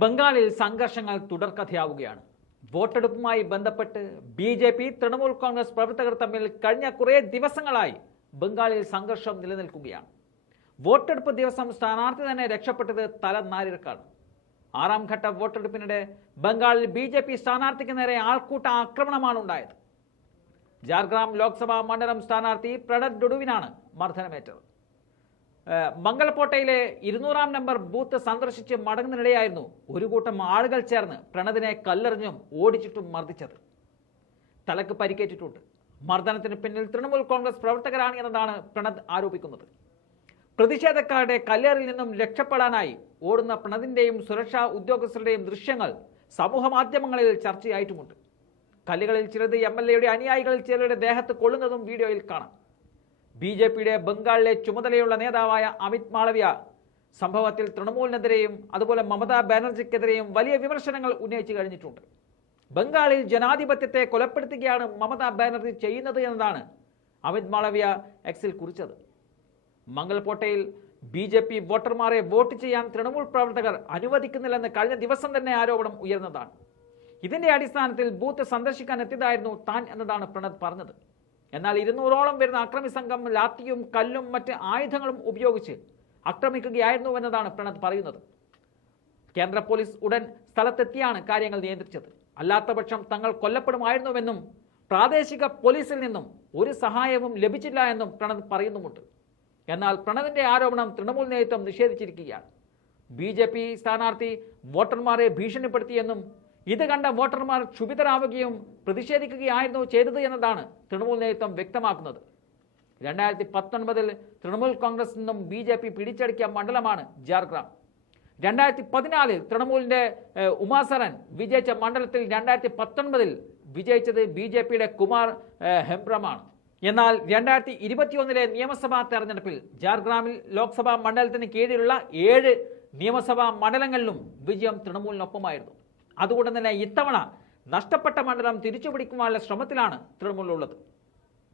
ബംഗാളിൽ സംഘർഷങ്ങൾ തുടർക്കഥയാവുകയാണ്. വോട്ടെടുപ്പുമായി ബന്ധപ്പെട്ട് B J P Trinamool Congress പ്രവർത്തകർ തമ്മിൽ കഴിഞ്ഞ കുറേ ദിവസങ്ങളായി ബംഗാളിൽ സംഘർഷം നിലനിൽക്കുകയാണ്. വോട്ടെടുപ്പ് ദിവസം സ്ഥാനാർത്ഥി തന്നെ രക്ഷപ്പെട്ടത് തല നാരിരക്കാണ് ആറാം ഘട്ട വോട്ടെടുപ്പിനിടെ ബംഗാളിൽ ബി ജെ പി സ്ഥാനാർത്ഥിക്ക് നേരെ ആൾക്കൂട്ട ആക്രമണമാണ് ഉണ്ടായത് ജാർഗ്രാം ലോക്സഭാ മണ്ഡലം സ്ഥാനാർത്ഥി പ്രണബ് ഡുഡുവിനാണ് മർദ്ദനമേറ്റത്. ഏഹ് മംഗലക്കോട്ടയിലെ ഇരുന്നൂറാം നമ്പർ ബൂത്ത് സന്ദർശിച്ച് മടങ്ങുന്നതിനിടെയായിരുന്നു ഒരു കൂട്ടം ആളുകൾ ചേർന്ന് പ്രണതിനെ കല്ലെറിഞ്ഞും ഓടിച്ചിട്ടും മർദ്ദിച്ചത്. തലക്ക് പരിക്കേറ്റിട്ടുണ്ട്. മർദ്ദനത്തിന് പിന്നിൽ തൃണമൂൽ കോൺഗ്രസ് പ്രവർത്തകരാണ് എന്നതാണ് പ്രണത് ആരോപിക്കുന്നത്. പ്രതിഷേധക്കാരുടെ കല്ലേറിൽ നിന്നും രക്ഷപ്പെടാനായി ഓടുന്ന പ്രണതിന്റെയും സുരക്ഷാ ഉദ്യോഗസ്ഥരുടെയും ദൃശ്യങ്ങൾ സമൂഹ മാധ്യമങ്ങളിൽ ചർച്ചയായിട്ടുമുണ്ട്. കല്ലുകളിൽ ചിലത് എം എൽ എയുടെ അനുയായികളിൽ ചിലരുടെ ദേഹത്ത് കൊള്ളുന്നതും വീഡിയോയിൽ കാണാം. ബി ജെ പിയുടെ ബംഗാളിലെ ചുമതലയുള്ള നേതാവായ അമിത് മാളവ്യ സംഭവത്തിൽ തൃണമൂലിനെതിരെയും അതുപോലെ മമതാ ബാനർജിക്കെതിരെയും വലിയ വിമർശനങ്ങൾ ഉന്നയിച്ചു കഴിഞ്ഞിട്ടുണ്ട്. ബംഗാളിൽ ജനാധിപത്യത്തെ കൊലപ്പെടുത്തുകയാണ് മമതാ ബാനർജി ചെയ്യുന്നത് എന്നതാണ് അമിത് മാളവ്യ എക്സിൽ കുറിച്ചത്. മംഗൽപോട്ടയിൽ ബി ജെ പി വോട്ടർമാരെ വോട്ട് ചെയ്യാൻ തൃണമൂൽ പ്രവർത്തകർ അനുവദിക്കുന്നില്ലെന്ന് കഴിഞ്ഞ ദിവസം തന്നെ ആരോപണം ഉയർന്നതാണ്. ഇതിന്റെ അടിസ്ഥാനത്തിൽ ബൂത്ത് സന്ദർശിക്കാൻ എത്തിയതായിരുന്നു താൻ എന്നതാണ് പ്രണത് പറഞ്ഞത്. എന്നാൽ ഇരുന്നൂറോളം വരുന്ന അക്രമി സംഘം ലാത്തിയും കല്ലും മറ്റ് ആയുധങ്ങളും ഉപയോഗിച്ച് ആക്രമിക്കുകയായിരുന്നുവെന്നതാണ് പ്രണത് പറയുന്നത്. കേന്ദ്ര പോലീസ് ഉടൻ സ്ഥലത്തെത്തിയാണ് കാര്യങ്ങൾ നിയന്ത്രിച്ചത്. അല്ലാത്തപക്ഷം തങ്ങൾ കൊല്ലപ്പെടുമായിരുന്നുവെന്നും പ്രാദേശിക പോലീസിൽ നിന്നും ഒരു സഹായവും ലഭിച്ചില്ല എന്നും പ്രണത് പറയുന്നുമുണ്ട്. എന്നാൽ പ്രണതിന്റെ ആരോപണം തൃണമൂൽ നേതൃത്വം നിഷേധിച്ചിരിക്കുകയാണ്. ബി ജെ പി സ്ഥാനാർത്ഥി വോട്ടർമാരെ ഭീഷണിപ്പെടുത്തിയെന്നും ഇത് കണ്ട വോട്ടർമാർ ക്ഷുഭിതരാവുകയും പ്രതിഷേധിക്കുകയായിരുന്നു ചെയ്തത് എന്നതാണ് തൃണമൂൽ നേതൃത്വം വ്യക്തമാക്കുന്നത്. രണ്ടായിരത്തി പത്തൊൻപതിൽ തൃണമൂൽ കോൺഗ്രസ് നിന്നും ബി ജെ പി പിടിച്ചടക്കിയ മണ്ഡലമാണ് ജാർഗ്രാം. രണ്ടായിരത്തി പതിനാലിൽ തൃണമൂലിന്റെ ഉമാസരൻ വിജയിച്ച മണ്ഡലത്തിൽ രണ്ടായിരത്തി പത്തൊൻപതിൽ വിജയിച്ചത് ബി ജെ പിയുടെ കുമാർ ഹെംബ്രമാണ്. എന്നാൽ രണ്ടായിരത്തി ഇരുപത്തിയൊന്നിലെ നിയമസഭാ തെരഞ്ഞെടുപ്പിൽ ജാർഗ്രാമിൽ ലോക്സഭാ മണ്ഡലത്തിന് കീഴിലുള്ള ഏഴ് നിയമസഭാ മണ്ഡലങ്ങളിലും വിജയം തൃണമൂലിനൊപ്പമായിരുന്നു. അതുകൊണ്ട് തന്നെ ഇത്തവണ നഷ്ടപ്പെട്ട മണ്ഡലം തിരിച്ചുപിടിക്കുവാനുള്ള ശ്രമത്തിലാണ് തൃണമൂലുള്ളത്